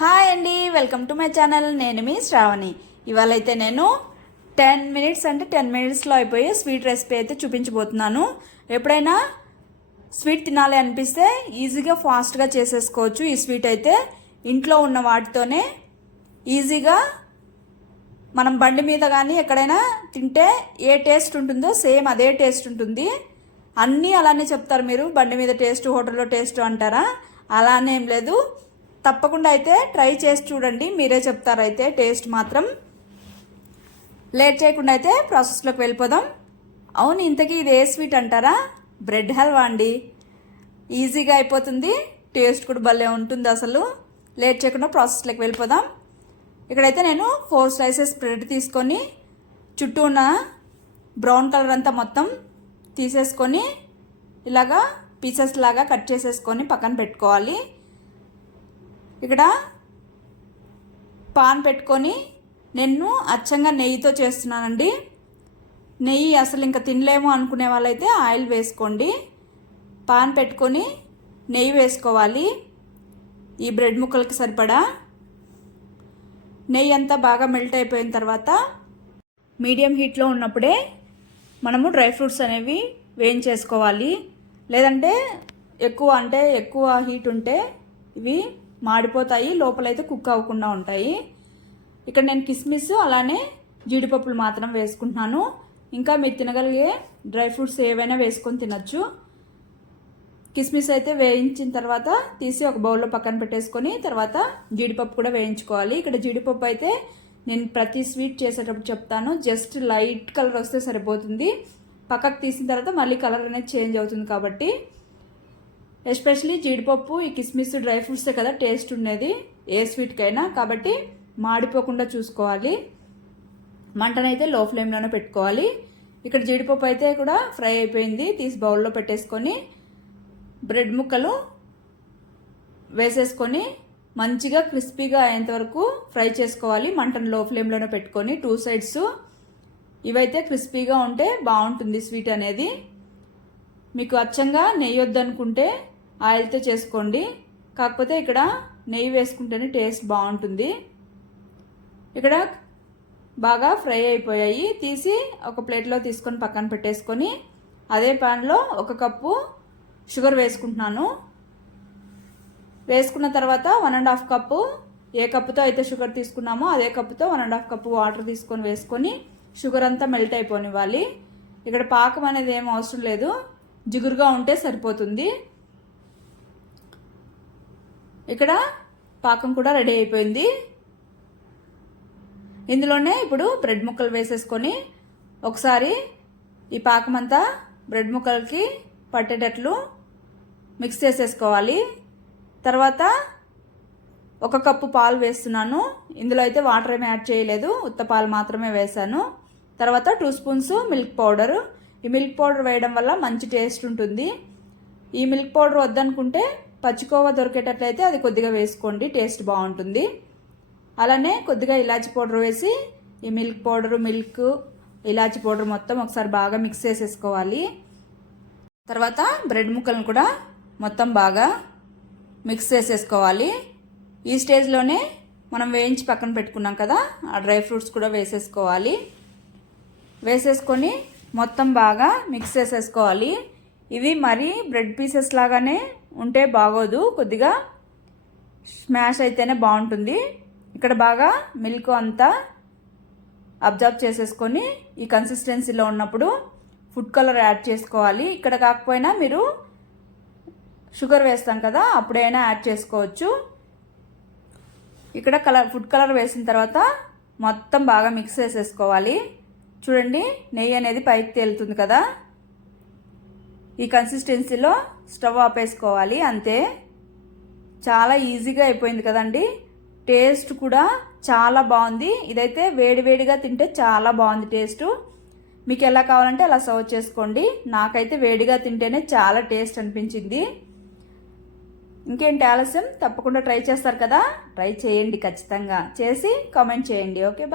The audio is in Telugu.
హాయ్ అండి వెల్కమ్ టు మై ఛానల్. నేను మీ శ్రావణి. ఇవాళ అయితే నేను టెన్ మినిట్స్ అంటే టెన్ మినిట్స్లో అయిపోయి స్వీట్ రెసిపీ అయితే చూపించబోతున్నాను. ఎప్పుడైనా స్వీట్ తినాలి అనిపిస్తే ఈజీగా ఫాస్ట్గా చేసేసుకోవచ్చు. ఈ స్వీట్ అయితే ఇంట్లో ఉన్న వాటితోనే ఈజీగా మనం బండి మీద కానీ ఎక్కడైనా తింటే ఏ టేస్ట్ ఉంటుందో సేమ్ అదే టేస్ట్ ఉంటుంది. అన్నీ అలానే చెప్తారు మీరు. బండి మీద టేస్ట్ హోటల్లో టేస్ట్ అంటారా? అలానే ఏం లేదు. తప్పకుండా అయితే ట్రై చేసి చూడండి. మీరే చెప్తారైతే టేస్ట్ మాత్రం. లేట్ చేయకుండా అయితే ప్రాసెస్లోకి వెళ్ళిపోదాం. అవును ఇంతకీ ఇది ఏ స్వీట్ అంటారా? బ్రెడ్ హల్వా అండి. ఈజీగా అయిపోతుంది. టేస్ట్ కూడా భలే ఉంటుంది అసలు. లేట్ చేయకుండా ప్రాసెస్లోకి వెళ్ళిపోదాం. ఇక్కడైతే నేను ఫోర్ స్లైసెస్ బ్రెడ్ తీసుకొని చుట్టూ ఉన్న బ్రౌన్ కలర్ అంతా మొత్తం తీసేసుకొని ఇలాగా పీసెస్ లాగా కట్ చేసేసుకొని పక్కన పెట్టుకోవాలి. ఇక్కడ పాన్ పెట్టుకొని నేను అచ్చంగా నెయ్యితో చేస్తున్నానండి. నెయ్యి అసలు ఇంకా తినలేము అనుకునే వాళ్ళైతే ఆయిల్ వేసుకోండి. పాన్ పెట్టుకొని నెయ్యి వేసుకోవాలి. ఈ బ్రెడ్ ముక్కలకి సరిపడా? నెయ్యి అంతా బాగా మెల్ట్ అయిపోయిన తర్వాత మీడియం హీట్లో ఉన్నప్పుడే మనము డ్రై ఫ్రూట్స్ అనేవి వేయించేసుకోవాలి. లేదంటే ఎక్కువ అంటే ఎక్కువ హీట్ ఉంటే ఇవి మాడిపోతాయి లోపలైతే కుక్ అవ్వకుండా ఉంటాయి. ఇక్కడ నేను కిస్మిస్ అలానే జీడిపప్పులు మాత్రం వేసుకుంటున్నాను. ఇంకా మీరు తినగలిగే డ్రై ఫ్రూట్స్ ఏవైనా వేసుకొని తినచ్చు. కిస్మిస్ అయితే వేయించిన తర్వాత తీసి ఒక బౌల్లో పక్కన పెట్టేసుకొని తర్వాత జీడిపప్పు కూడా వేయించుకోవాలి. ఇక్కడ జీడిపప్పు అయితే నేను ప్రతి స్వీట్ చేసేటప్పుడు చెప్తాను. జస్ట్ లైట్ కలర్ వస్తే సరిపోతుంది. పక్కకు తీసిన తర్వాత మళ్ళీ కలర్ అనేది చేంజ్ అవుతుంది కాబట్టి ఎస్పెషలీ జీడిపప్పు ఈ కిస్మిస్ డ్రై ఫ్రూట్సే కదా టేస్ట్ ఉండేది. ఏ స్వీట్కైనా కాబట్టి మాడిపోకుండా చూసుకోవాలి. మంటనైతే లో ఫ్లేమ్లోనే పెట్టుకోవాలి. ఇక్కడ జీడిపప్పు అయితే కూడా ఫ్రై అయిపోయింది. తీసి బౌల్లో పెట్టేసుకొని బ్రెడ్ ముక్కలు వేసేసుకొని మంచిగా క్రిస్పీగా అయ్యేంత వరకు ఫ్రై చేసుకోవాలి. మంటను లో ఫ్లేమ్లోనే పెట్టుకొని టూ సైడ్స్. ఇవైతే క్రిస్పీగా ఉంటే బాగుంటుంది స్వీట్ అనేది. మీకు అచ్చంగా నెయ్యి వద్దనుకుంటే ఆయిల్తో చేసుకోండి. కాకపోతే ఇక్కడ నెయ్యి వేసుకుంటేనే టేస్ట్ బాగుంటుంది. ఇక్కడ బాగా ఫ్రై అయిపోయాయి. తీసి ఒక ప్లేట్లో తీసుకొని పక్కన పెట్టేసుకొని అదే ప్యాన్లో ఒక కప్పు షుగర్ వేసుకుంటున్నాను. వేసుకున్న తర్వాత వన్ అండ్ హాఫ్ కప్పు ఏ కప్పుతో అయితే షుగర్ తీసుకున్నామో అదే కప్పుతో one and half cup water తీసుకొని వేసుకొని షుగర్ అంతా మెల్ట్ అయిపోనివ్వాలి. ఇక్కడ పాకం అనేది ఏం అవసరం లేదు. జిగురుగా ఉంటే సరిపోతుంది. ఇక్కడ పాకం కూడా రెడీ అయిపోయింది. ఇందులోనే ఇప్పుడు బ్రెడ్ ముక్కలు వేసేసుకొని ఒకసారి ఈ పాకం అంతా బ్రెడ్ ముక్కలకి పట్టేటట్లు మిక్స్ చేసేసుకోవాలి. తర్వాత ఒక కప్పు పాలు వేస్తున్నాను. ఇందులో అయితే వాటర్ ఏమి యాడ్ చేయలేదు. ఉత్త పాలు మాత్రమే వేసాను తర్వాత టూ స్పూన్స్ మిల్క్ పౌడరు. ఈ మిల్క్ పౌడర్ వేయడం వల్ల మంచి టేస్ట్ ఉంటుంది. ఈ మిల్క్ పౌడర్ వద్దనుకుంటే పచ్చికోవా దొరికేటట్లయితే అది కొద్దిగా వేసుకోండి టేస్ట్ బాగుంటుంది. అలానే కొద్దిగా ఇలాచి పౌడర్ వేసి ఈ మిల్క్ పౌడరు మిల్క్ ఇలాచి పౌడర్ మొత్తం ఒకసారి బాగా మిక్స్ చేసేసుకోవాలి. తర్వాత బ్రెడ్ ముక్కలను కూడా మొత్తం బాగా మిక్స్ చేసేసుకోవాలి. ఈ స్టేజ్లోనే మనం వేయించి పక్కన పెట్టుకున్నాం కదా ఆ డ్రై ఫ్రూట్స్ కూడా వేసేసుకోవాలి. వేసేసుకొని మొత్తం బాగా మిక్స్ చేసేసుకోవాలి. ఇవి మరీ బ్రెడ్ పీసెస్ లాగానే ఉంటే బాగోదు. కొద్దిగా స్మాష్ అయితేనే బాగుంటుంది. ఇక్కడ బాగా మిల్క్ అంతా అబ్జర్వ్ చేసేసుకొని ఈ కన్సిస్టెన్సీలో ఉన్నప్పుడు ఫుడ్ కలర్ యాడ్ చేసుకోవాలి. ఇక్కడ కాకపోయినా మీరు షుగర్ వేస్తాం కదా అప్పుడైనా యాడ్ చేసుకోవచ్చు. ఇక్కడ కలర్ ఫుడ్ కలర్ వేసిన తర్వాత మొత్తం బాగా మిక్స్ చేసేసుకోవాలి. చూడండి నెయ్యి అనేది పైకి తేలుతుంది కదా? ఈ కన్సిస్టెన్సీలో స్టవ్ ఆపేసుకోవాలి అంతే. చాలా ఈజీగా అయిపోయింది కదండి. టేస్ట్ కూడా చాలా బాగుంది. ఇదైతే వేడివేడిగా తింటే చాలా బాగుంది టేస్ట్. మీకు ఎలా కావాలంటే అలా సర్వ్ చేసుకోండి. నాకైతే వేడిగా తింటేనే చాలా టేస్ట్ అనిపించింది. ఇంకేంటి ఆలస్యం? తప్పకుండా ట్రై చేస్తారు కదా? ట్రై చేయండి ఖచ్చితంగా. చేసి కామెంట్ చేయండి. ఓకే